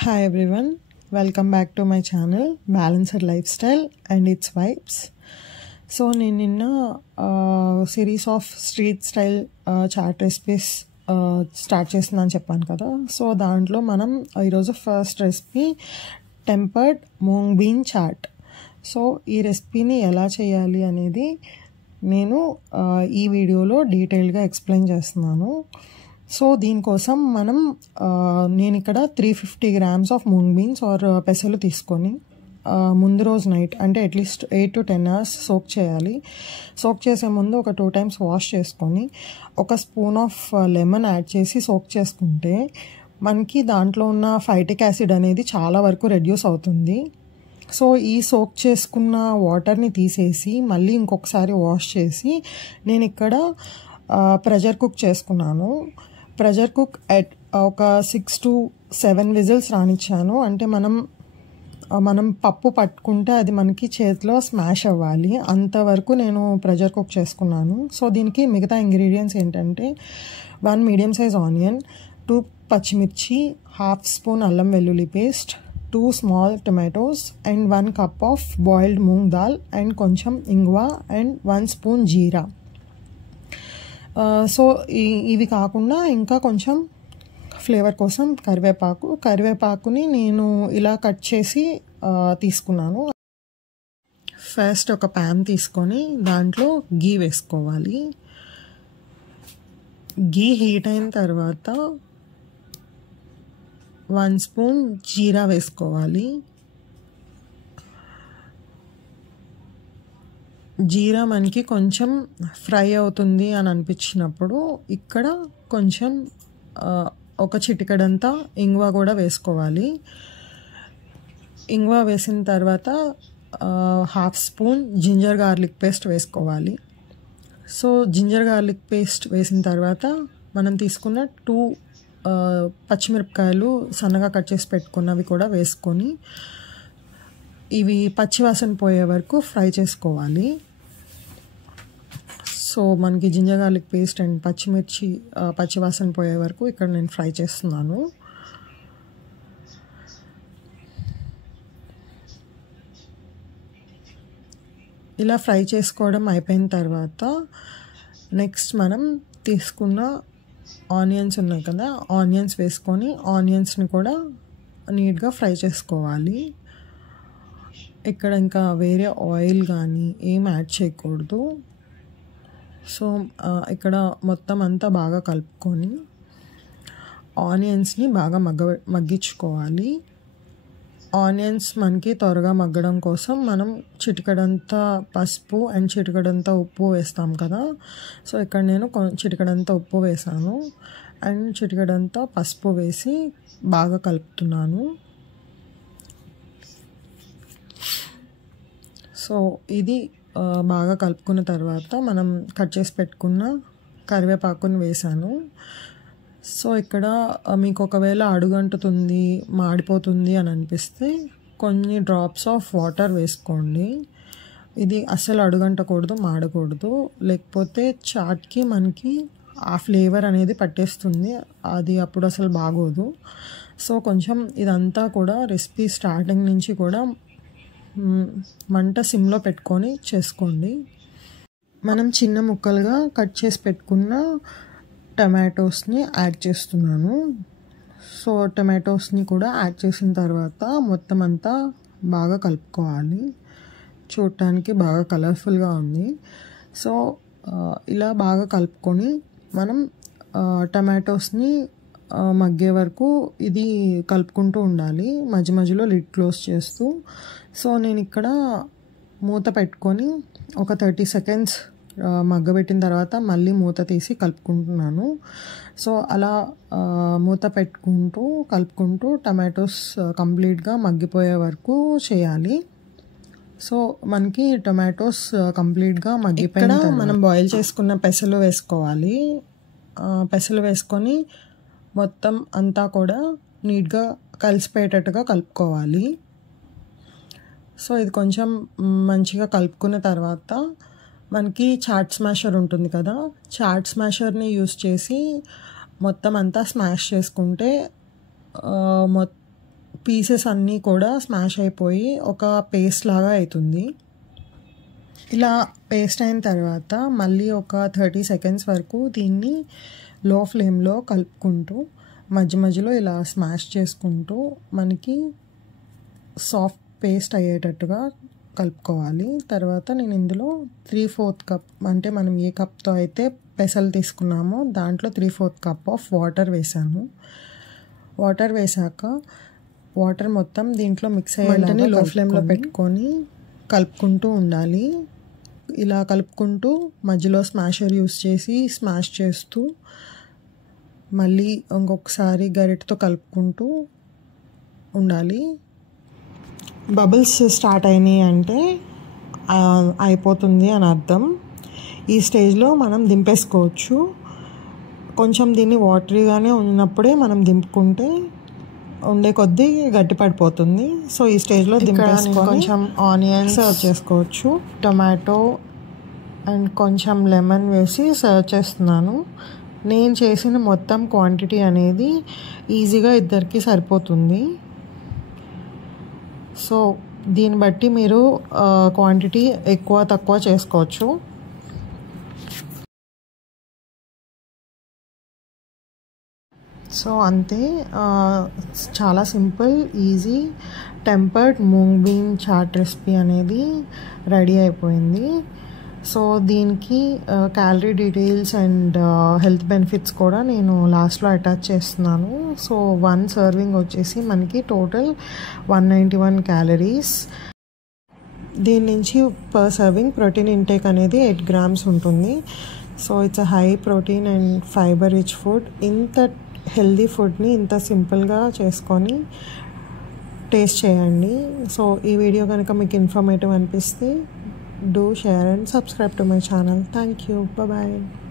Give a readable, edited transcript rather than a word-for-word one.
Hi everyone, welcome back to my channel Balanced Lifestyle and its Vibes. So నేను నిన్న series of street style chaat recipes start చేస్తున్నాను చెప్పాను కదా. So దాంట్లో మనం ఈరోజు first recipe tempered moong bean chaat. So ఈ రెసిపీని ఎలా చేయాలి అనేది నేను ఈ వీడియోలో డీటెయిల్గా ఎక్స్ప్లెయిన్ చేస్తున్నాను. సో దీనికోసం మనం నేను ఇక్కడ 350 grams of moong beans or పెసలు తీసుకొని ముందు రోజు నైట్ అంటే అట్లీస్ట్ 8 to 10 hours సోక్ చేయాలి. సోక్ చేసే ముందు ఒక 2 times వాష్ చేసుకొని ఒక స్పూన్ ఆఫ్ లెమన్ యాడ్ చేసి సోక్ చేసుకుంటే మనకి దాంట్లో ఉన్న ఫైటిక్ యాసిడ్ అనేది చాలా వరకు రెడ్యూస్ అవుతుంది. సో ఈ సోక్ చేసుకున్న వాటర్ని తీసేసి మళ్ళీ ఇంకొకసారి వాష్ చేసి నేను ఇక్కడ ప్రెషర్ కుక్ చేసుకున్నాను. ప్రెషర్ కుక్ ఒక 6 to 7 విజిల్స్ రానిచ్చాను. అంటే మనం పప్పు పట్టుకుంటే అది మనకి చేతిలో స్మాష్ అవ్వాలి, అంతవరకు నేను ప్రెషర్ కుక్ చేసుకున్నాను. సో దీనికి మిగతా ఇంగ్రీడియంట్స్ ఏంటంటే 1 మీడియం సైజ్ ఆనియన్, 2 పచ్చిమిర్చి, హాఫ్ స్పూన్ అల్లం వెల్లుల్లి paste, 2 small tomatoes and 1 cup of boiled moong dal and కొంచెం ఇంగువ and 1 spoon జీరా. సో ఇవి కాకుండా ఇంకా కొంచెం ఫ్లేవర్ కోసం కరివేపాకుని నేను ఇలా కట్ చేసి తీసుకున్నాను. ఫస్ట్ ఒక ప్యాన్ తీసుకొని దాంట్లో గీ వేసుకోవాలి. గీ హీట్ అయిన తర్వాత 1 స్పూన్ జీరా వేసుకోవాలి. జీరా మనకి కొంచెం ఫ్రై అవుతుంది అని అనిపించినప్పుడు ఇక్కడ కొంచెం ఒక చిటికెడంతా ఇంగువ కూడా వేసుకోవాలి. ఇంగువ వేసిన తర్వాత half spoon ginger garlic paste వేసుకోవాలి. సో జింజర్ గార్లిక్ పేస్ట్ వేసిన తర్వాత మనం తీసుకున్న 2 పచ్చిమిరపకాయలు సన్నగా కట్ చేసి పెట్టుకున్నవి కూడా వేసుకొని ఇవి పచ్చివాసన పోయే వరకు ఫ్రై చేసుకోవాలి. సో మనకి జింజర్ గార్లిక్ పేస్ట్ అండ్ పచ్చిమిర్చి పచ్చివాసన పోయే వరకు ఇక్కడ నేను ఫ్రై చేస్తున్నాను. ఇలా ఫ్రై చేసుకోవడం అయిపోయిన తర్వాత నెక్స్ట్ మనం తీసుకున్న ఆనియన్స్ ఉన్నాయి కదా, ఆనియన్స్ వేసుకొని ఆనియన్స్ని కూడా నీట్గా ఫ్రై చేసుకోవాలి. ఇక్కడ ఇంకా వేరే ఆయిల్ కానీ ఏం యాడ్ చేయకూడదు. సో ఇక్కడ మొత్తం అంతా బాగా కలుపుకొని ఆనియన్స్ని బాగా మగ్గించుకోవాలి. ఆనియన్స్ మనకి త్వరగా మగ్గడం కోసం మనం చిటికెడంతా పసుపు అండ్ చిటికెడంతా ఉప్పు వేస్తాం కదా. సో ఇక్కడ నేను చిటికెడంతా ఉప్పు వేసాను అండ్ చిటికెడంతా పసుపు వేసి బాగా కలుపుతున్నాను. సో ఇది బాగా కలుపుకున్న తర్వాత మనం కట్ చేసి పెట్టుకున్న కరివేపాకుని వేసాను. సో ఇక్కడ మీకు ఒకవేళ అడుగంటుతుంది, మాడిపోతుంది అని అనిపిస్తే కొన్ని డ్రాప్స్ ఆఫ్ వాటర్ వేసుకోండి. ఇది అస్సలు అడుగంటకూడదు, మాడకూడదు, లేకపోతే చాట్కి మనకి ఆ ఫ్లేవర్ అనేది పట్టేస్తుంది, అది అప్పుడు అసలు బాగోదు. సో కొంచెం ఇదంతా కూడా రెసిపీ స్టార్టింగ్ నుంచి కూడా మంట సిమ్లో పెట్టుకొని చేసుకోండి. మనం చిన్న ముక్కలుగా కట్ చేసి పెట్టుకున్న టమాటోస్ని యాడ్ చేస్తున్నాను. సో టమాటోస్ని కూడా యాడ్ చేసిన తర్వాత మొత్తం అంతా బాగా కలుపుకోవాలి. చూడటానికి బాగా కలర్ఫుల్గా ఉంది. సో ఇలా బాగా కలుపుకొని మనం టమాటోస్ని మగ్గే వరకు ఇది కలుపుకుంటూ ఉండాలి, మధ్య మధ్యలో లిడ్ క్లోజ్ చేస్తూ. సో నేను ఇక్కడ మూత పెట్టుకొని ఒక 30 seconds మగ్గబెట్టిన తర్వాత మళ్ళీ మూత తీసి కలుపుకుంటున్నాను. సో అలా మూత పెట్టుకుంటూ కలుపుకుంటూ టమాటోస్ కంప్లీట్గా మగ్గిపోయే వరకు చేయాలి. సో మనకి టొమాటోస్ కంప్లీట్గా మగ్గిపోయిన మనం బాయిల్ చేసుకున్న పెసలు వేసుకోవాలి. పెసలు వేసుకొని మొత్తం అంతా కూడా నీట్గా కలిసిపోయేటట్టుగా కలుపుకోవాలి. సో ఇది కొంచెం మంచిగా కలుపుకున్న తర్వాత మనకి చాట్ స్మాషర్ ఉంటుంది కదా, చాట్ స్మాషర్ని యూస్ చేసి మొత్తం అంతా స్మాష్ చేసుకుంటే పీసెస్ అన్నీ కూడా స్మాష్ అయిపోయి ఒక పేస్ట్ లాగా అవుతుంది. ఇలా పేస్ట్ అయిన తర్వాత మళ్ళీ ఒక 30 సెకండ్స్ వరకు దీన్ని లో ఫ్లేమ్లో కలుపుకుంటూ మధ్య మధ్యలో ఇలా స్మాష్ చేసుకుంటూ మనకి సాఫ్ట్ పేస్ట్ అయ్యేటట్టుగా కలుపుకోవాలి. తర్వాత నేను ఇందులో 3/4 కప్, అంటే మనం ఏ కప్తో అయితే పెసలు తీసుకున్నామో దాంట్లో 3/4 కప్ ఆఫ్ వాటర్ వేసాను. వాటర్ వేసాక వాటర్ మొత్తం దీంట్లో మిక్స్ అయ్యేలాగా లో ఫ్లేమ్లో పెట్టుకొని కలుపుకుంటూ ఉండాలి. ఇలా కలుపుకుంటూ మధ్యలో స్మాషర్ యూస్ చేసి స్మాష్ చేస్తూ మళ్ళీ ఇంకొకసారి గరిటతో కలుపుకుంటూ ఉండాలి. బబుల్స్ స్టార్ట్ అయినాయి అంటే అయిపోతుంది అని అర్థం. ఈ స్టేజ్లో మనం దింపేసుకోవచ్చు. కొంచెం దీన్ని వాటరీగానే ఉన్నప్పుడే మనం దింపుకుంటే ఉండే కొద్దీ గట్టి పడిపోతుంది. సో ఈ స్టేజ్లో దింపేసుకొని కొంచెం ఆనియన్స్ సర్వ్ చేసుకోవచ్చు. టొమాటో అండ్ కొంచెం లెమన్ వేసి సర్వ్ చేస్తున్నాను. నేను చేసిన మొత్తం క్వాంటిటీ అనేది ఈజీగా ఇద్దరికి సరిపోతుంది. సో దీన్ని బట్టి మీరు క్వాంటిటీ ఎక్కువ తక్కువ చేసుకోవచ్చు. సో అంతే, చాలా simple, easy tempered moong bean chaat recipe అనేది రెడీ అయిపోయింది. సో దీనికి calorie details and health benefits కూడా నేను లాస్ట్లో అటాచ్ చేస్తున్నాను. సో 1 సర్వింగ్ వచ్చేసి మనకి టోటల్ 191 క్యాలరీస్. దీని నుంచి పర్ సర్వింగ్ ప్రోటీన్ ఇంటేక్ అనేది 8 grams ఉంటుంది. So it's a high protein and fibre rich food. ఇంత హెల్దీ ఫుడ్ని ఇంత సింపుల్గా చేసుకొని టేస్ట్ చేయండి. సో ఈ వీడియో కనుక మీకు ఇన్ఫర్మేటివ్ అనిపిస్తే do share and subscribe to my channel. Thank you. Bye bye.